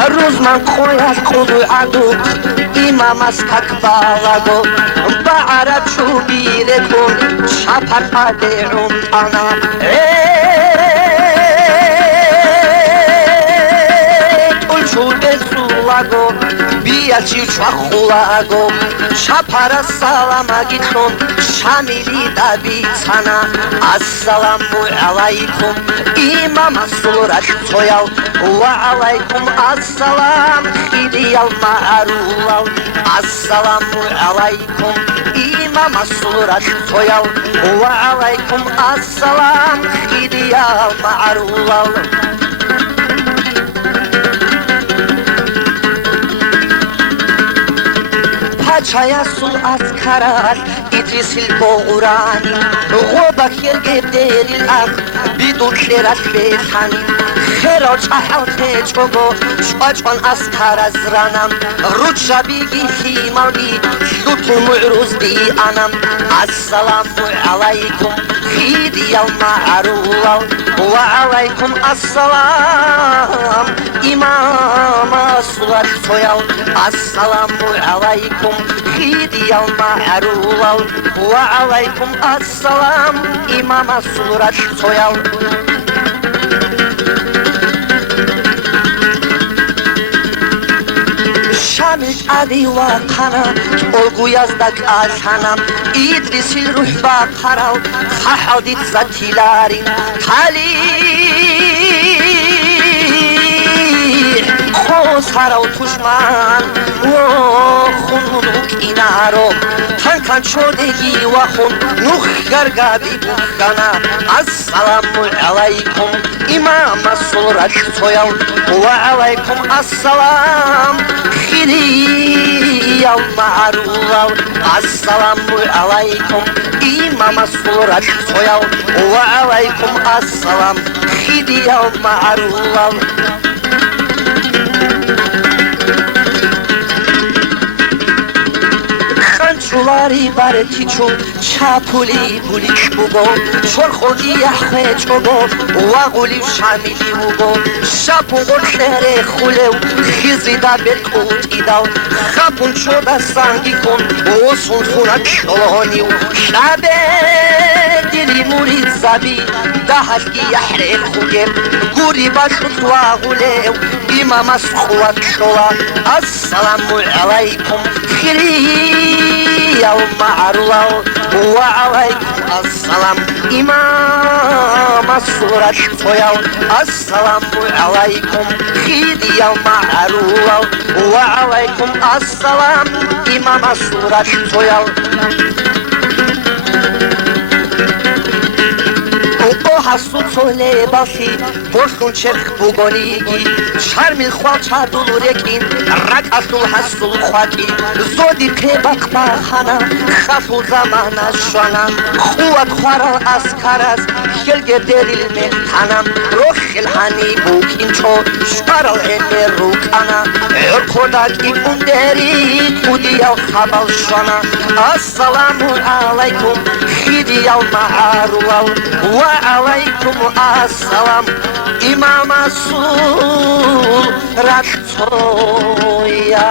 Aruzman qoyas qudu adu imamas kakbalago Ba'ara chubire kun shapar ade'un ana Ulchude zulago biachi chwakhulago Shapara salama gitron shamili dabitsana Assalamu alaikum imam asurash toyal Wa alaikum assalam khidiyal ma'arulal Assalamu alaikum imam asurash toyal Wa alaikum assalam khidiyal ma'arulal Paçayasul askarar idrisil boğurani Gobak yergederil ak bidul şerat betani Xero çahal teçogo şpaçon askaraz ranam Ruça bigi himalgi lutul mu'ruz bi anam Assalamu alaikum khidiyal ma'arulal Wa alaikum assalam imama sular soyal Assalamu alaikum khidiyal ma'arulal Wa alaikum assalam imama sular soyal Şamil adi wa kana olgu yazdak asanam İdrisil ruhba karal Khahadit zatilarin Halih Khosarav tuşman Khununuk inaro Tankan çodegi wa khun Nuh gargabi bukhana Assalamu alaikum imama surash soyal Wa alaikum assalam khidiyal ma'arulal Assalamu alaikum imama surash soyal Wa alaikum assalam khidiyal ma'arulal Çulari bareti çu çapuli buliş bugo Şorxodi yahve çogo Vaguli şamili bugo Şapu gorşere xulev Xizi da berkut idav Xapun çoda sangi kon Osun furak şoloniv Şabe dili murid zabi Dahaşki yahrel xugem Guri başut vagulev İmamas xuvat şola Assalamu alaikum Khiri yal ma'arulal Wa alaikum assalam imam as-surash toyal Assalamu alaikum khidiyal ma'arulal Wa alaikum assalam imam as-surash toyal Hasut sole bashi boshun cherkh bugonigi Sharmil khwal chadul rekin rak asul hasul khwaki Zodi kebak bahana khaful zamana shana Khuat khwaral askaraz Helge deril mehtanam Rokhil hani bukincho Shparal ene rukana Erkodak ibun deri Kudiyal khabal shana Assalamu alaikum Khidiyal ma'arulal Wa alaikum assalam imama sul raktoya